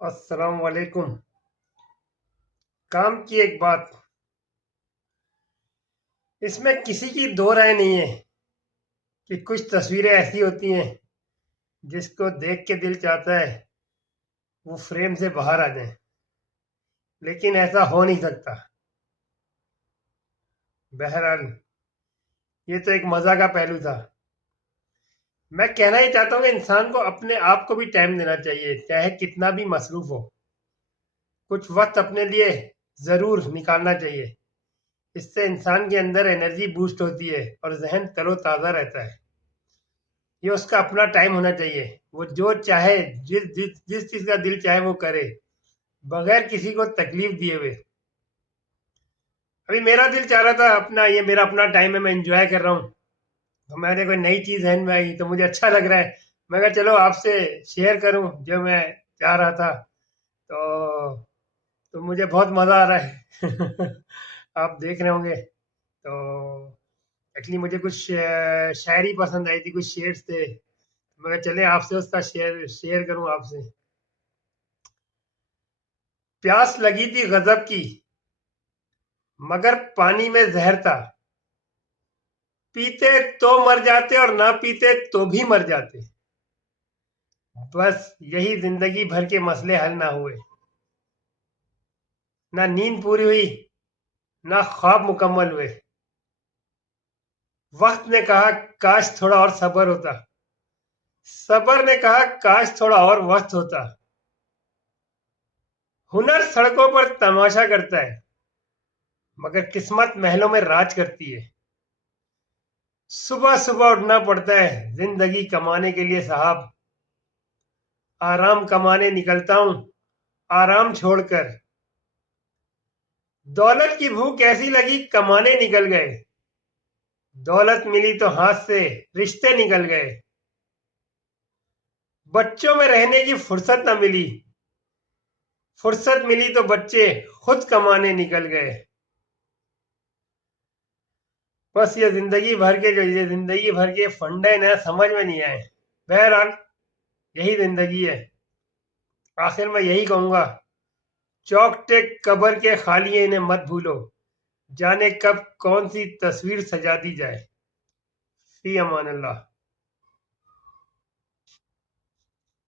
السلام علیکم۔ کام کی ایک بات، اس میں کسی کی دو رائے نہیں ہے کہ کچھ تصویریں ایسی ہوتی ہیں جس کو دیکھ کے دل چاہتا ہے وہ فریم سے باہر آ جائیں، لیکن ایسا ہو نہیں سکتا۔ بہرحال یہ تو ایک مزہ کا پہلو تھا۔ میں کہنا ہی چاہتا ہوں کہ انسان کو اپنے آپ کو بھی ٹائم دینا چاہیے، چاہے کتنا بھی مصروف ہو۔ کچھ وقت اپنے لیے ضرور نکالنا چاہیے۔ اس سے انسان کے اندر انرجی بوسٹ ہوتی ہے اور ذہن تر و تازہ رہتا ہے۔ یہ اس کا اپنا ٹائم ہونا چاہیے، وہ جو چاہے جس چیز کا دل چاہے وہ کرے، بغیر کسی کو تکلیف دیے ہوئے۔ ابھی میرا دل چاہ رہا تھا یہ میرا اپنا ٹائم ہے، میں انجوائے کر رہا ہوں، تو میں نے کوئی نئی چیز ذہن میں آئی تو مجھے اچھا لگ رہا ہے، میں کہا چلو آپ سے شیئر کروں جو میں چاہ رہا تھا۔ تو مجھے بہت مزہ آ رہا ہے آپ دیکھ رہے ہوں گے۔ تو ایکچولی مجھے کچھ شاعری پسند آئی تھی، کچھ شیئرس تھے، میں کہا چلے آپ سے اس کا شیئر کروں آپ سے۔ پیاس لگی تھی غضب کی مگر پانی میں زہر تھا، پیتے تو مر جاتے اور نہ پیتے تو بھی مر جاتے، بس یہی زندگی بھر کے مسئلے حل نہ ہوئے۔ نہ نیند پوری ہوئی نہ خواب مکمل ہوئے۔ وقت نے کہا کاش تھوڑا اور صبر ہوتا، صبر نے کہا کاش تھوڑا اور وقت ہوتا۔ ہنر سڑکوں پر تماشا کرتا ہے مگر قسمت محلوں میں راج کرتی ہے۔ صبح صبح اٹھنا پڑتا ہے زندگی کمانے کے لیے صاحب، آرام کمانے نکلتا ہوں آرام چھوڑ کر۔ دولت کی بھوک ایسی لگی کمانے نکل گئے، دولت ملی تو ہاتھ سے رشتے نکل گئے۔ بچوں میں رہنے کی فرصت نہ ملی، فرصت ملی تو بچے خود کمانے نکل گئے۔ بس یہ زندگی بھر کے فنڈے نہ سمجھ میں نہیں آئے۔ بہرحال یہی زندگی ہے۔ آخر میں یہی کہوں گا، چوکٹے قبر کے خالی انہیں مت بھولو، جانے کب کون سی تصویر سجا دی جائے۔ فی امان اللہ۔